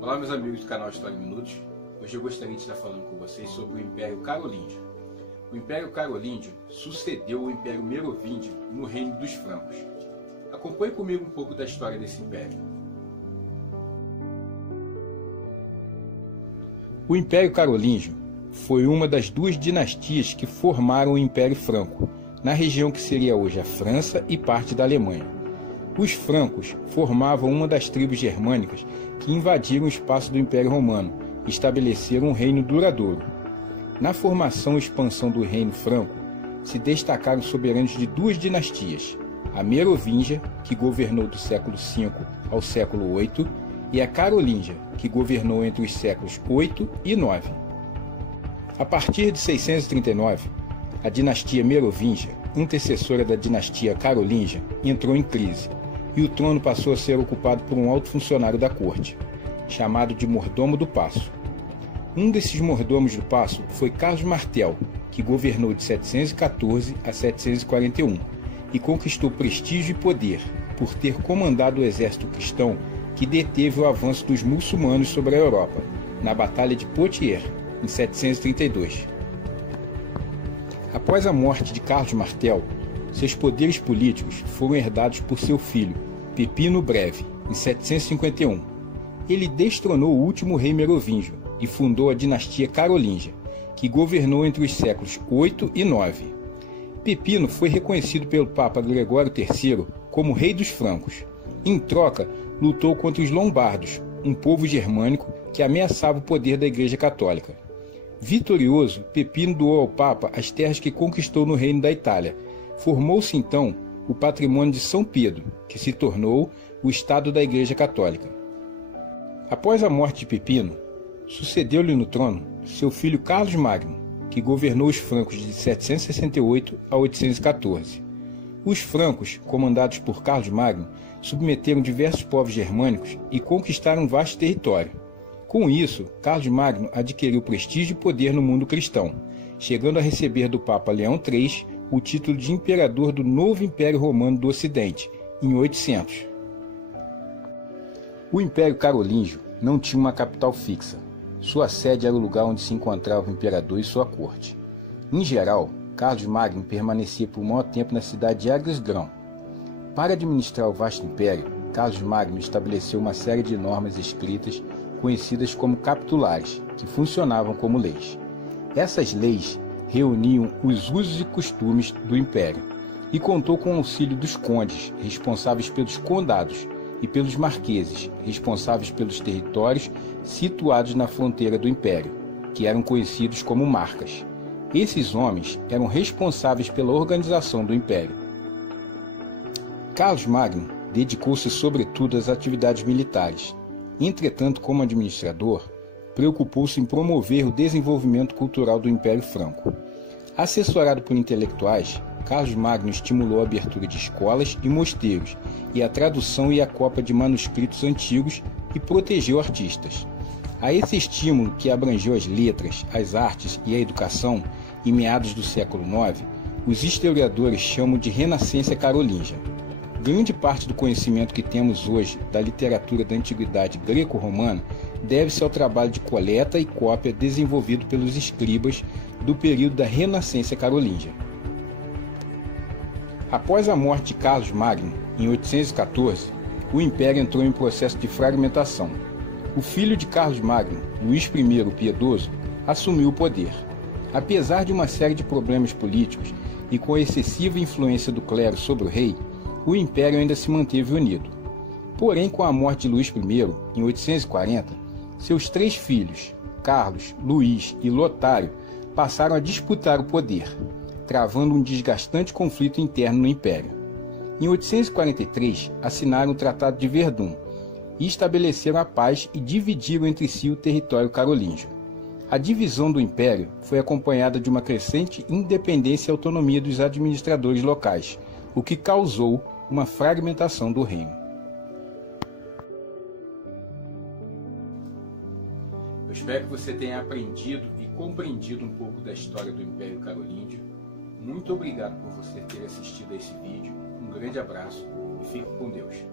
Olá, meus amigos do canal História em Minutos. Hoje eu gostaria de estar falando com vocês sobre o Império Carolíngio. O Império Carolíngio sucedeu o Império Merovingio no Reino dos Francos. Acompanhe comigo um pouco da história desse império. O Império Carolíngio foi uma das duas dinastias que formaram o Império Franco, na região que seria hoje a França e parte da Alemanha. Os francos formavam uma das tribos germânicas que invadiram o espaço do Império Romano e estabeleceram um reino duradouro. Na formação e expansão do reino franco, se destacaram soberanos de duas dinastias, a Merovingia, que governou do século V ao século VIII, e a Carolíngia, que governou entre os séculos VIII e IX. A partir de 639, a dinastia Merovingia, antecessora da dinastia Carolíngia, entrou em crise, e o trono passou a ser ocupado por um alto funcionário da corte, chamado de Mordomo do Paço. Um desses mordomos do Paço foi Carlos Martel, que governou de 714 a 741 e conquistou prestígio e poder por ter comandado o exército cristão que deteve o avanço dos muçulmanos sobre a Europa, na Batalha de Poitiers, em 732. Após a morte de Carlos Martel, seus poderes políticos foram herdados por seu filho, Pipino Breve, em 751. Ele destronou o último rei merovingio e fundou a dinastia Carolíngia, que governou entre os séculos VIII e IX. Pipino foi reconhecido pelo Papa Gregório III como rei dos francos. Em troca, lutou contra os lombardos, um povo germânico que ameaçava o poder da Igreja Católica. Vitorioso, Pipino doou ao Papa as terras que conquistou no Reino da Itália. Formou-se então o patrimônio de São Pedro, que se tornou o Estado da Igreja Católica. Após a morte de Pipino, sucedeu-lhe no trono seu filho Carlos Magno, que governou os francos de 768 a 814. Os francos, comandados por Carlos Magno, submeteram diversos povos germânicos e conquistaram um vasto território. Com isso, Carlos Magno adquiriu prestígio e poder no mundo cristão, chegando a receber do Papa Leão III o título de imperador do novo Império Romano do Ocidente, em 800. O Império Carolíngio não tinha uma capital fixa. Sua sede era o lugar onde se encontrava o imperador e sua corte. Em geral, Carlos Magno permanecia por maior tempo na cidade de Aquisgrão. Para administrar o vasto império, Carlos Magno estabeleceu uma série de normas escritas conhecidas como capitulares, que funcionavam como leis. Essas leis reuniam os usos e costumes do império e contou com o auxílio dos condes, responsáveis pelos condados, e pelos marqueses, responsáveis pelos territórios situados na fronteira do império, que eram conhecidos como marcas. Esses homens eram responsáveis pela organização do império. Carlos Magno dedicou-se sobretudo às atividades militares. Entretanto, como administrador, preocupou-se em promover o desenvolvimento cultural do Império Franco. Assessorado por intelectuais, Carlos Magno estimulou a abertura de escolas e mosteiros e a tradução e a cópia de manuscritos antigos e protegeu artistas. A esse estímulo, que abrangeu as letras, as artes e a educação, em meados do século IX, os historiadores chamam de Renascença Carolíngia. Grande parte do conhecimento que temos hoje da literatura da antiguidade greco-romana deve-se ao trabalho de coleta e cópia desenvolvido pelos escribas do período da Renascença Carolíngia. Após a morte de Carlos Magno, em 814, o império entrou em processo de fragmentação. O filho de Carlos Magno, Luís I o Piedoso, assumiu o poder. Apesar de uma série de problemas políticos e com a excessiva influência do clero sobre o rei, o império ainda se manteve unido. Porém, com a morte de Luís I, em 840, seus três filhos, Carlos, Luís e Lotário, passaram a disputar o poder, travando um desgastante conflito interno no império. Em 843, assinaram o Tratado de Verdun e estabeleceram a paz e dividiram entre si o território carolíngio. A divisão do império foi acompanhada de uma crescente independência e autonomia dos administradores locais, o que causou uma fragmentação do reino. Eu espero que você tenha aprendido e compreendido um pouco da história do Império Carolíngio. Muito obrigado por você ter assistido a esse vídeo, um grande abraço e fique com Deus.